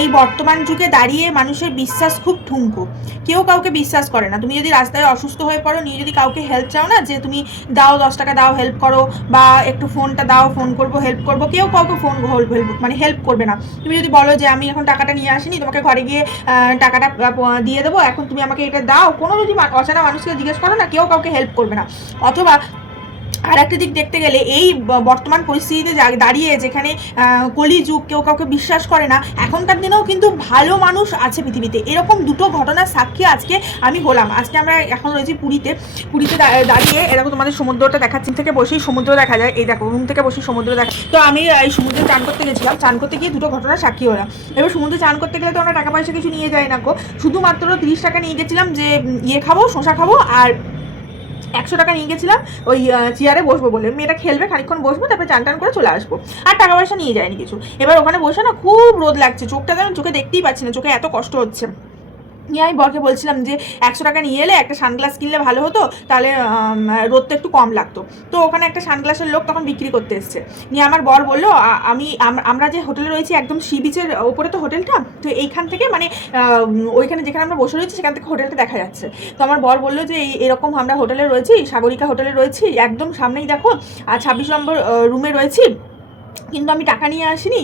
এই বর্তমান যুগে দাঁড়িয়ে মানুষের বিশ্বাস খুব ঠুনকো। কেউ কাউকে বিশ্বাস করে না। তুমি যদি রাস্তায় অসুস্থ হয়ে পড়ো, নিয়ে যদি কাউকে হেল্প চাও না, যে তুমি দাও 10 টাকা দাও হেল্প করো, বা একটু ফোনটা দাও ফোন করবো হেল্প করবো, কেউ কাউকে ফোন মানে হেল্প করবে না। তুমি যদি বলো যে আমি এখন টাকাটা নিয়ে আসিনি, তোমাকে ঘরে গিয়ে টাকাটা দিয়ে দেবো, এখন তুমি আমাকে এটা দাও, কোনো যদি অচেনা মানুষকে জিজ্ঞেস করো না, কেউ কাউকে হেল্প করবে না। অথবা আর একটা দিক দেখতে গেলে এই বর্তমান পরিস্থিতিতে দাঁড়িয়ে যেখানে কলিযুগ, কেউ কাউকে বিশ্বাস করে না, এখনকার দিনেও কিন্তু ভালো মানুষ আছে পৃথিবীতে। এরকম দুটো ঘটনার সাক্ষী আজকে আমি হলাম। আজকে আমরা এখন রয়েছি পুরীতে। পুরীতে দাঁড়িয়ে এরকম তোমাদের সমুদ্রটা দেখাচ্ছি, থেকে বসেই সমুদ্র দেখা যায়। এই দেখো, রুম থেকে বসেই সমুদ্র দেখা। তো আমি এই সমুদ্রে চান করতে গেছিলাম, চান করতে গিয়ে দুটো ঘটনার সাক্ষী হলাম। এবার সমুদ্রে চান করতে গেলে তো আমরা টাকা পয়সা কিছু নিয়ে যাই না গো, শুধুমাত্র 30 টাকা নিয়ে গেছিলাম, যে ইয়ে খাবো, শশা খাবো, আর 100 টাকা নিয়ে গেছিলাম ওই চেয়ারে বসবো বলে, মেয়েটা খেলবে, খানিকক্ষণ বসবো, তারপরে চান টান করে চলে আসবো। আর টাকা পয়সা নিয়ে যায়নি কিছু। এবার ওখানে বসে না খুব রোদ লাগছে, চোখটা যেন চোখে দেখতেই পাচ্ছি না, চোখে এত কষ্ট হচ্ছে। নিয়ে আমি বরকে বলছিলাম যে 100 টাকা নিয়ে এলে একটা সানগ্লাস কিনলে ভালো হতো, তাহলে রোদটা একটু কম লাগতো। তো ওখানে একটা সানগ্লাসের লোক তখন বিক্রি করতে এসছে। নিয়ে আমার বর বললো, আমরা যে হোটেলে রয়েছি একদম সি বিচের ওপরে তো হোটেলটা, তো এইখান থেকে মানে ওইখানে যেখানে আমরা বসে রয়েছি সেখান থেকে হোটেলটা দেখা যাচ্ছে। তো আমার বর বললো যে এরকম আমরা হোটেলে রয়েছি, সাগরিকা হোটেলে রয়েছি, একদম সামনেই দেখো, আর 26 নম্বর রুমে রয়েছি, কিন্তু আমি টাকা নিয়ে আসিনি।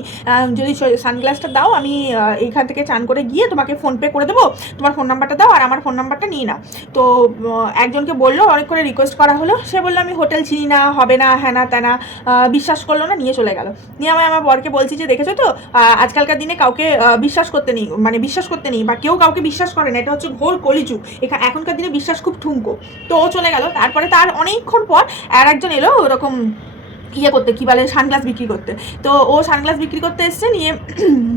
যদি সানগ্লাসটা দাও, আমি এইখান থেকে চান করে গিয়ে তোমাকে ফোনপে করে দেবো, তোমার ফোন নাম্বারটা দাও, আর আমার ফোন নাম্বারটা নিই না। তো একজনকে বললো, অনেক করে রিকোয়েস্ট করা হলো, সে বললো আমি হোটেল চিনি না, হবে না, হ্যাঁ না ত্যানা, বিশ্বাস করলো না, নিয়ে চলে গেল। নিয়ে আমি আমার বরকে বলছি যে দেখেছো তো, আজকালকার দিনে কাউকে বিশ্বাস করতে নেই, মানে বিশ্বাস করতে নেই, বা কেউ কাউকে বিশ্বাস করে না, এটা হচ্ছে ঘোর কলিযুগ। এখনকার দিনে বিশ্বাস খুব ঠুনকো। তো ও চলে গেল। তারপরে তার অনেকক্ষণ পর আর একজন এলো ওরকম ইয়ে করতে, কী বলে, সানগ্লাস বিক্রি করতে। তো ও সানগ্লাস বিক্রি করতে এসছে নিয়ে,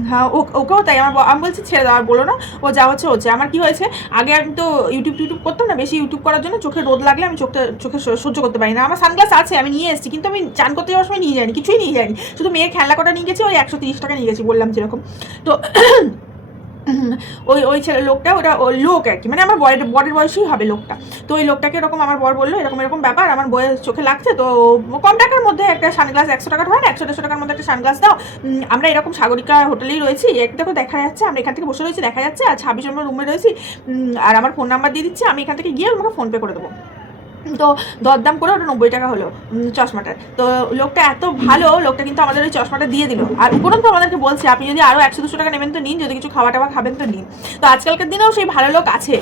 হ্যাঁ ওকেও তাই। আমি বলছি ছেড়ে দাও, আর বলো না, ও যা হচ্ছে। আমার কি হয়েছে, আগে আমি তো ইউটিউব করতাম না, বেশি ইউটিউব করার জন্য চোখে রোদ লাগলে আমি চোখে সহ্য করতে পারি না। আমার সানগ্লাস আছে, আমি নিয়ে এসেছি, কিন্তু আমি চান করতে যাওয়ার সময় নিয়ে যাইনি, কিছুই নিয়ে যাইনি, শুধু মেয়ের খেলনা কটা নিয়ে গেছি, ওই 130 টাকা নিয়ে গেছি, বললাম যেরকম। তো ওই ছেলে লোকটা, ওটা লোক আর কি, মানে আমার বরের বয়সই হবে লোকটা। তো ওই লোকটাকে এরকম আমার বর বললো এরকম এরকম ব্যাপার, আমার বয়স চোখে লাগছে, তো কম টাকার মধ্যে একটা সানগ্লাস, 100 টাকার হয় না, 100-150 টাকার মধ্যে একটা সানগ্লাস দাও। আমরা এরকম সাগরিকা হোটেলেই রয়েছি, এক দেখো দেখা যাচ্ছে, আমরা এখান থেকে বসে রয়েছি দেখা যাচ্ছে, আর 26 নম্বর রুমে রয়েছি, আর আমার ফোন নাম্বার দিয়ে দিচ্ছি, আমি এখান থেকে গিয়ে তোমাকে ফোনপে করে দেবো। তো দরদাম করে ওটা 90 টাকা হলো চশমাটার। তো লোকটা এত ভালো, লোকটা কিন্তু আমাদের ওই চশমাটা দিয়ে দিল, আর উপরন্তু আমাদেরকে বলছে আপনি যদি আরও 100-200 টাকা নেবেন তো নিন, যদি কিছু খাওয়া টাওয়া খাবেন তো নিন। তো আজকালকার দিনেও সেই ভালো লোক আছে।